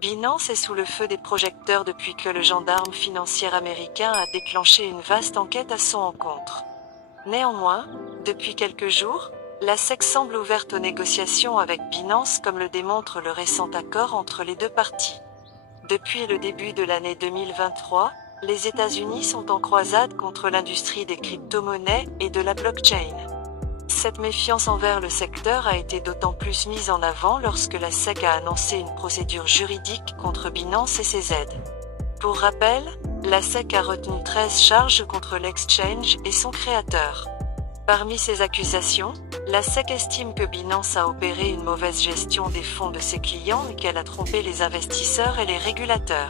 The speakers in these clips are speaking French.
Binance est sous le feu des projecteurs depuis que le gendarme financier américain a déclenché une vaste enquête à son encontre. Néanmoins, depuis quelques jours, la SEC semble ouverte aux négociations avec Binance comme le démontre le récent accord entre les deux parties. Depuis le début de l'année 2023, les États-Unis sont en croisade contre l'industrie des crypto-monnaies et de la blockchain. Cette méfiance envers le secteur a été d'autant plus mise en avant lorsque la SEC a annoncé une procédure juridique contre Binance et ses aides. Pour rappel, la SEC a retenu 13 charges contre l'exchange et son créateur. Parmi ces accusations, la SEC estime que Binance a opéré une mauvaise gestion des fonds de ses clients et qu'elle a trompé les investisseurs et les régulateurs.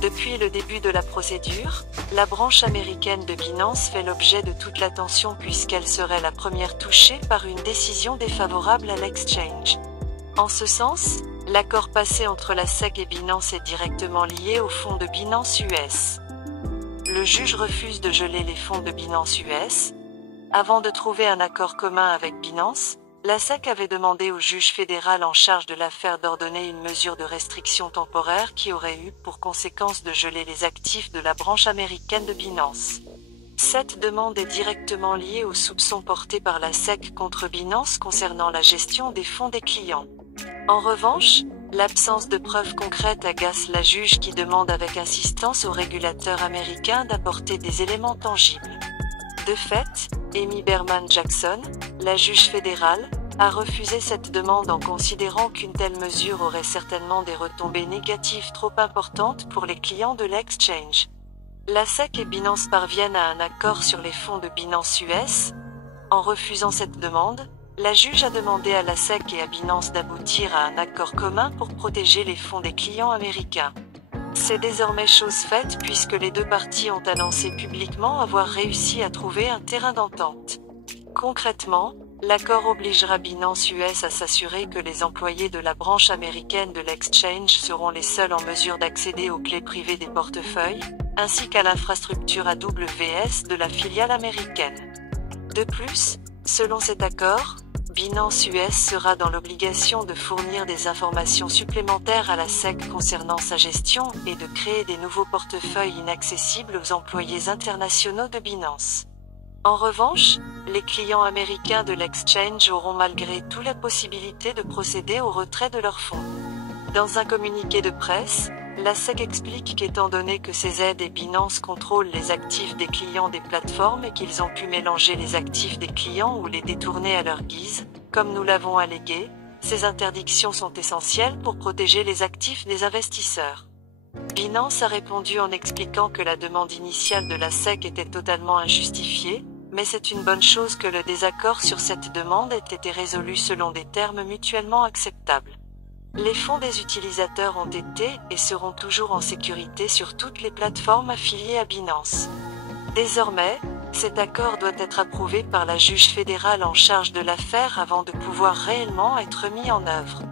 Depuis le début de la procédure, la branche américaine de Binance fait l'objet de toute l'attention puisqu'elle serait la première touchée par une décision défavorable à l'exchange. En ce sens, l'accord passé entre la SEC et Binance est directement lié aux fonds de Binance US. Le juge refuse de geler les fonds de Binance US. Avant de trouver un accord commun avec Binance, la SEC avait demandé au juge fédéral en charge de l'affaire d'ordonner une mesure de restriction temporaire qui aurait eu pour conséquence de geler les actifs de la branche américaine de Binance. Cette demande est directement liée aux soupçons portés par la SEC contre Binance concernant la gestion des fonds des clients. En revanche, l'absence de preuves concrètes agace la juge qui demande avec insistance au régulateur américain d'apporter des éléments tangibles. De fait, Amy Berman Jackson, la juge fédérale, a refusé cette demande en considérant qu'une telle mesure aurait certainement des retombées négatives trop importantes pour les clients de l'exchange. La SEC et Binance parviennent à un accord sur les fonds de Binance US. En refusant cette demande, la juge a demandé à la SEC et à Binance d'aboutir à un accord commun pour protéger les fonds des clients américains. C'est désormais chose faite puisque les deux parties ont annoncé publiquement avoir réussi à trouver un terrain d'entente. Concrètement, l'accord obligera Binance US à s'assurer que les employés de la branche américaine de l'exchange seront les seuls en mesure d'accéder aux clés privées des portefeuilles, ainsi qu'à l'infrastructure AWS de la filiale américaine. De plus, selon cet accord, Binance US sera dans l'obligation de fournir des informations supplémentaires à la SEC concernant sa gestion et de créer des nouveaux portefeuilles inaccessibles aux employés internationaux de Binance. En revanche, les clients américains de l'exchange auront malgré tout la possibilité de procéder au retrait de leurs fonds. Dans un communiqué de presse, la SEC explique qu'étant donné que ces aides et Binance contrôlent les actifs des clients des plateformes et qu'ils ont pu mélanger les actifs des clients ou les détourner à leur guise, comme nous l'avons allégué, ces interdictions sont essentielles pour protéger les actifs des investisseurs. Binance a répondu en expliquant que la demande initiale de la SEC était totalement injustifiée, mais c'est une bonne chose que le désaccord sur cette demande ait été résolu selon des termes mutuellement acceptables. Les fonds des utilisateurs ont été et seront toujours en sécurité sur toutes les plateformes affiliées à Binance. Désormais, cet accord doit être approuvé par la juge fédérale en charge de l'affaire avant de pouvoir réellement être mis en œuvre.